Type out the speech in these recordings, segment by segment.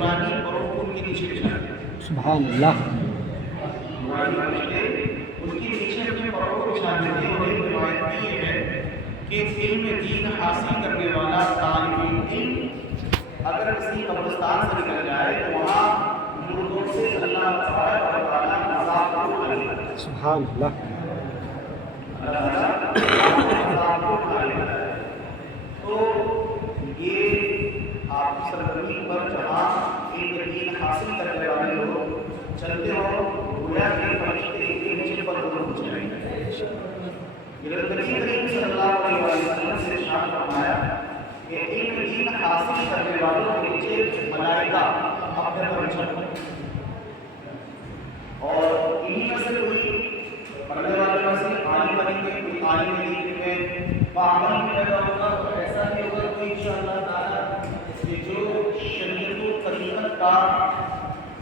نورانی اور ان کے نیچے بچھا دیا۔ سبحان اللہ۔ نورانی فرشتے ان کے نیچے اپنے پروں کو بچھا دیتے ہیں، اور ایک روایت میں یہ ہے کہ علم دین حاصل کرنے والا طالب علم اگر کسی قبرستان سے نکل جائے تو وہاں مردوں سے اللہ تبارک و تعالیٰ عذاب کو اٹھا لیتا ہے۔ سبحان اللہ۔ اللہ تعالیٰ عذاب کو اٹھا لیتا ہے۔ تو یہ آپ کی سرزمین پر جہاں علم دین حاصل کرنے والے لوگ چلتے ہو، گویا کہ فرشتے کے نیچے پر پہنچ جائیں گے۔ نبی کریم صلی اللہ علیہ وسلم سے ارشاد فرمایا کہ علم دین حاصل کرنے والوں کے نیچے ملائکہ اپنے پر چڑھتے ہیں، اور انہی میں سے کوئی پڑھنے والے میں سے عالم بنیں گے، کوئی عالم دین میں پابند پیدا ہوگا، تو ایسا نہیں ہوگا کہ انشاءاللہ تعالیٰ یہ جو شریعت و طریقت کا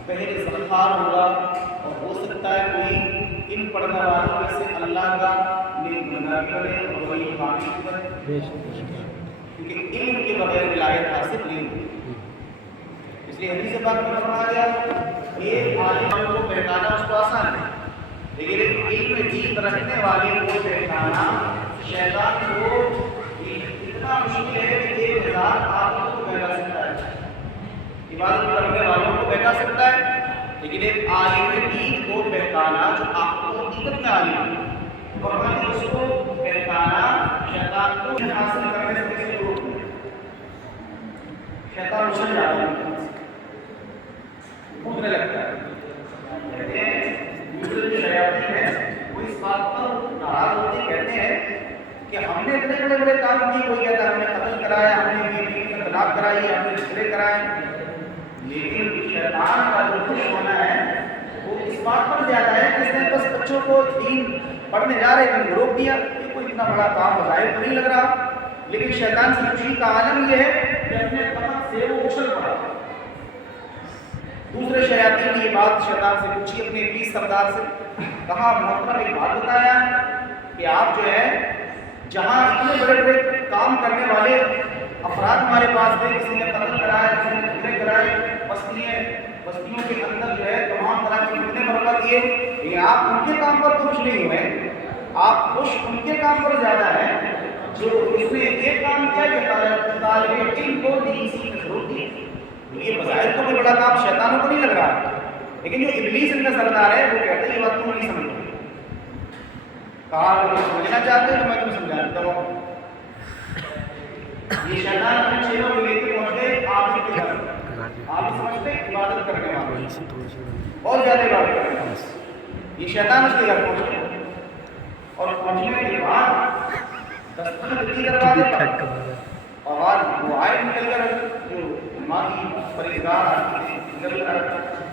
پہلے زخار ہوگا، اور ہو سکتا ہے کوئی ان پڑھنے والوں میں سے اللہ کا نیک بندہ کرے اور وہی حاصل کرے، کیونکہ علم کے بغیر ولایت حاصل نہیں ہوتی۔ اس لیے حدیث پاک میں فرمایا گیا ایک عالم کو پہچانا اس کو آسان ہے، لیکن علم دین رکھنے والے کو پہچانا شیطان کو اتنا مشکل ہے کہ 1000 آدمیوں کو بہلا سکتا ہے، عبادت کرنے والوں کو بہلا سکتا ہے، لیکن ایک عالم دین کو پہچانا جو آپ کو حقیقت میں عالم ہے، فرمایا اس کو پہچانا شیطان کو حاصل کرنے سے کسی روک نہیں۔ شیطان اچھل جاتا ہے، کودنے لگتا ہے، کہتے ہیں دوسرے جو شیاطین ہیں وہ اس بات پر ناراض ہوتے کہتے ہیں کہ ہم نے اتنے بڑے بڑے کام کیے، کوئی کہتا ہے ہم نے قتل کرایا، ہم نے بیوی کا طلاق کرائی، ہم نے جھگڑے کرائے، لیکن شیطان کا جو خوش ہونا ہے وہ اس بات پر زیادہ ہے کہ اس نے بس بچوں کو دین پڑھنے جا رہے ہیں روک دیا، یہ کوئی اتنا بڑا کام بظاہر تو نہیں لگ رہا، لیکن شیطان کی خوشی کا عالم یہ ہے کہ اپنے تخت سے وہ اچھل پڑا۔ دوسرے شیاطین نے یہ بات شیطان سے پوچھی اپنے 20 سردار سے، کہا محترم ایک بات بتایا کہ آپ جو ہے جہاں اتنے بڑے بڑے کام کرنے والے افراد ہمارے پاس تھے، کسی نے قتل کرایا، کسی نے جھگڑے کرائے، بستیوں کے اندر جو ہے تمام طرح کے فتنے برپا کیے، لیکن آپ ان کے کام پر خوش نہیں ہوئے، آپ خوش ان کے کام پر زیادہ ہیں جو اس نے ایک کام کیا کہ طالب علم کو دین سیکھنے میں ضرور دی۔ یہ بظاہر تو کوئی بڑا کام شیطانوں کو نہیں لگ رہا، لیکن جو ابلیس ان کا سردار ہے وہ کہتے ہیں یہ بات تم نہیں سمجھتے، کہا اگر تم سمجھنا چاہتے ہیں تو میں تمہیں سمجھا دیتا ہوں۔ یہ شیطان اپنے چیلوں کو لے کے پہنچ گئے عابد کے گھر، آپ سمجھتے عبادت کرنے والے بہت زیادہ عبادت کرنے والے، یہ شیطان اس کے گھر پہنچ گئے، اور پہنچنے کے بعد دستخط دی دروازے پر، اور وہ آئے نکل کر جو ماں کی پرہیزگار آتی تھی نکل کر